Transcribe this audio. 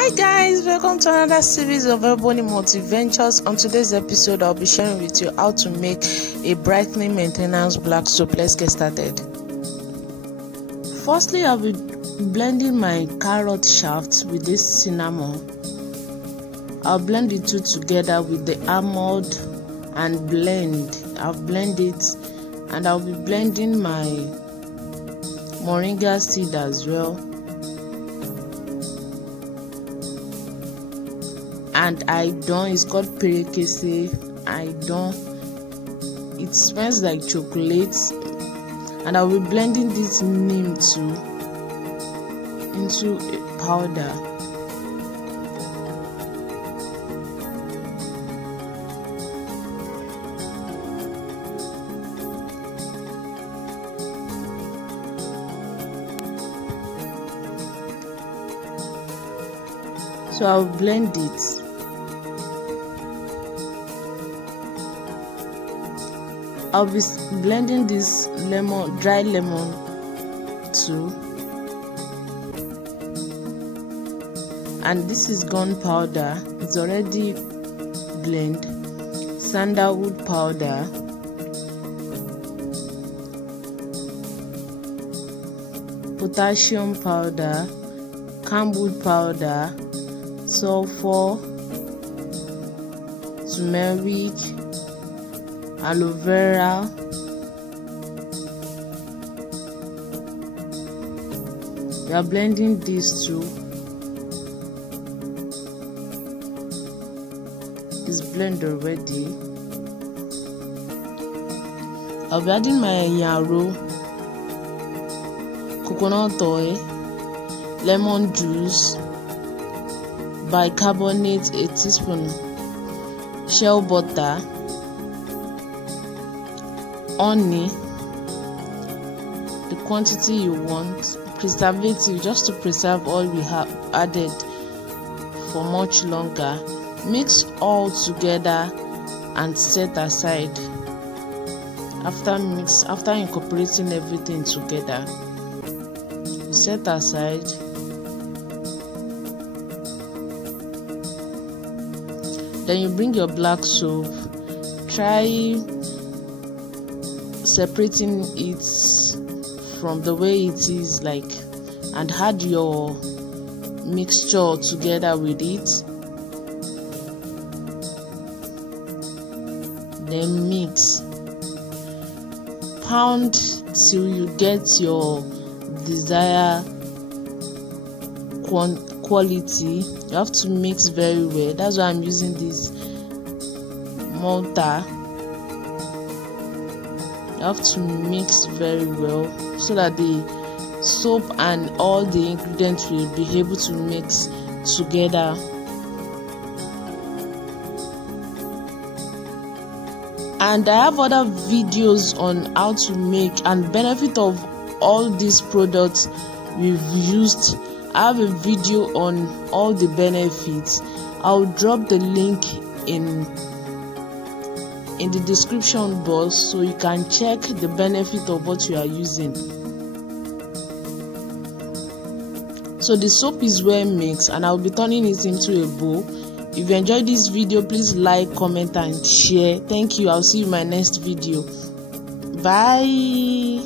Hi guys, welcome to another series of Ebony Multiventures. On today's episode, I'll be sharing with you how to make a brightening maintenance black soap. Let's get started. Firstly, I'll be blending my carrot shaft with this cinnamon. I'll blend the two together with the almond and blend. I'll blend it, and I'll be blending my moringa seed as well. And it's called perekese. It smells like chocolate, and I'll be blending this neem too into a powder. So I'll blend it. I'll be blending this dry lemon too, and this is gunpowder. It's already blend. Sandalwood powder, potassium powder, camwood powder, sulfur, turmeric, aloe vera, we are blending these two. It's blended already. I'll be adding my yarrow, coconut oil, lemon juice, bicarbonate, a teaspoon, shea butter, honey, the quantity you want, preservative just to preserve all we have added for much longer. Mix all together and set aside. After incorporating everything together, set aside. Then you bring your black soap. Try separating it from the way it is, and add your mixture together with it. Then mix. Pound till you get your desired quality. You have to mix very well. That's why I'm using this mortar. You have to mix very well so that the soap and all the ingredients will be able to mix together. And I have other videos on how to make and benefit of all these products we've used. I have a video on all the benefits. I'll drop the link in the description box so you can check the benefit of what you are using. So the soap is well mixed, and I'll be turning it into a bowl. If you enjoyed this video, please like, comment and share. Thank you. I'll see you in my next video. Bye.